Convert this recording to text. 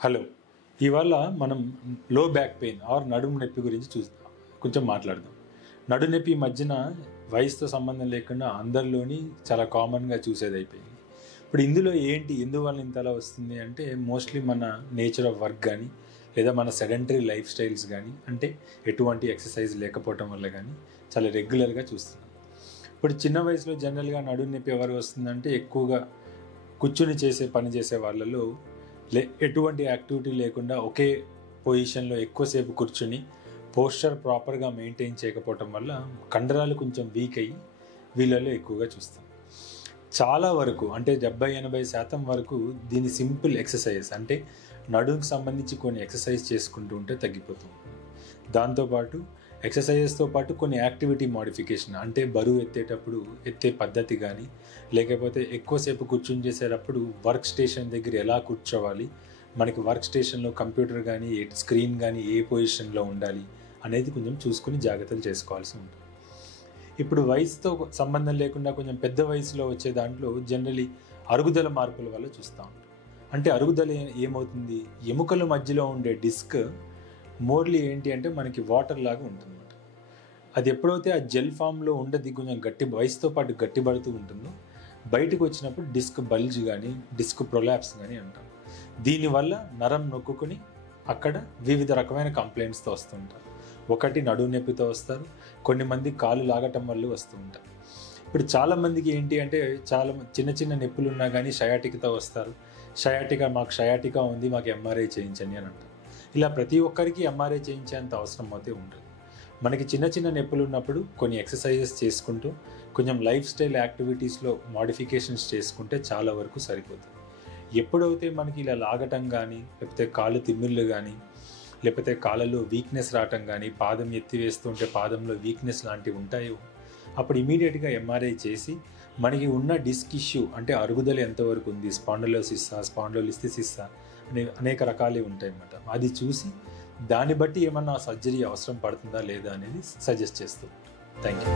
Hello. ఇవాళ మనం లో బ్యాక్ పెయిన్ ఆర్ నడుము నొప్పి గురించి చూద్దాం, కొంచెం మాట్లాడదాం. నడుము నొప్పి ఈ మధ్యన వయసుతో సంబంధం లేకుండా అందరిలోని చాలా కామన్గా చూసేది అయిపోయింది. ఇప్పుడు ఇందులో ఎందువల్ల ఇంతలా వస్తుంది అంటే మోస్ట్లీ మన నేచర్ ఆఫ్ వర్క్ కానీ లేదా మన సెడెంటరీ లైఫ్ స్టైల్స్ కానీ, అంటే ఎటువంటి ఎక్సర్సైజ్ లేకపోవటం వల్ల కానీ చాలా రెగ్యులర్గా చూస్తున్నాం. ఇప్పుడు చిన్న వయసులో జనరల్గా నడుము నొప్పి ఎవరు వస్తుందంటే ఎక్కువగా కూర్చుని పని చేసే వాళ్ళలో ఎటువంటి యాక్టివిటీ లేకుండా ఒకే పొజిషన్లో ఎక్కువసేపు కూర్చుని పోస్చర్ ప్రాపర్గా మెయింటైన్ చేయకపోవటం వల్ల కండరాలు కొంచెం వీక్ అయ్యి వీళ్ళలో ఎక్కువగా చూస్తాం. చాలా వరకు అంటే 70-80% వరకు దీని సింపుల్ ఎక్సర్సైజ్ అంటే నడుముకి సంబంధించి కొన్ని ఎక్సర్సైజ్ చేసుకుంటూ ఉంటే తగ్గిపోతుంది. దాంతోపాటు ఎక్సర్సైజెస్తో పాటు కొన్ని యాక్టివిటీ మోడిఫికేషన్ అంటే బరువు ఎత్తేటప్పుడు ఎత్తే పద్ధతి కానీ, లేకపోతే ఎక్కువసేపు కూర్చొని చేసేటప్పుడు వర్క్ స్టేషన్ దగ్గర ఎలా కూర్చోవాలి, మనకి వర్క్ స్టేషన్లో కంప్యూటర్ కానీ స్క్రీన్ కానీ ఏ పొజిషన్లో ఉండాలి అనేది కొంచెం చూసుకుని జాగ్రత్తలు చేసుకోవాల్సి ఉంటుంది. ఇప్పుడు వయసుతో సంబంధం లేకుండా కొంచెం పెద్ద వయసులో వచ్చే దాంట్లో జనరలీ అరుగుదల మార్పుల వల్ల చూస్తూ ఉంటాం. అంటే అరుగుదల ఏమవుతుంది, ఎముకల మధ్యలో ఉండే డిస్క్ మోర్లీ ఏంటి అంటే మనకి వాటర్ లాగా ఉంటుందన్నమాట. అది ఎప్పుడైతే ఆ జెల్ ఫామ్లో ఉండదు, కొంచెం వయసుతో పాటు గట్టిపడుతూ ఉంటుందో బయటకు వచ్చినప్పుడు డిస్క్ బల్జ్ కానీ డిస్క్ ప్రొలాప్స్ కానీ అంటాం. దీనివల్ల నరం నొక్కుని అక్కడ వివిధ రకమైన కంప్లైంట్స్తో వస్తుంటారు. ఒకటి నడుము నొప్పితో వస్తారు, కొన్ని మంది కాలు లాగటం వల్ల వస్తూ ఉంటారు. ఇప్పుడు చాలామందికి ఏంటి అంటే చాలా చిన్న చిన్న నొప్పులు ఉన్నా కానీ షయాటికాతో వస్తారు. మాకు షయాటికా ఉంది, మాకు ఎంఆర్ఐ చేయించండి అని అంటారు. ఇలా ప్రతి ఒక్కరికి ఎంఆర్ఐ చేయించేంత అవసరం అయితే ఉండదు. మనకి చిన్న చిన్న నొప్పులు ఉన్నప్పుడు కొన్ని ఎక్సర్సైజెస్ చేసుకుంటూ కొంచెం లైఫ్ స్టైల్ యాక్టివిటీస్లో మోడిఫికేషన్స్ చేసుకుంటే చాలా వరకు సరిపోతుంది. ఎప్పుడైతే మనకి ఇలా లాగటం కానీ, లేకపోతే కాళ్ళు తిమ్మిళ్ళు కానీ, లేకపోతే కాళ్ళలో వీక్నెస్ రావటం కానీ, పాదం ఎత్తివేస్తుంటే పాదంలో వీక్నెస్ లాంటివి ఉంటాయో అప్పుడు ఇమీడియట్గా ఎంఆర్ఐ చేసి మనకి ఉన్న డిస్క్ ఇష్యూ అంటే అరుగుదల ఎంతవరకు ఉంది, స్పాండిలోలిస్థిసిస్ అనేక రకాలే ఉంటాయి అన్నమాట. అది చూసి దాన్ని బట్టి ఏమన్నా సర్జరీ అవసరం పడుతుందా లేదా అనేది సజెస్ట్ చేస్తూ. Thank you.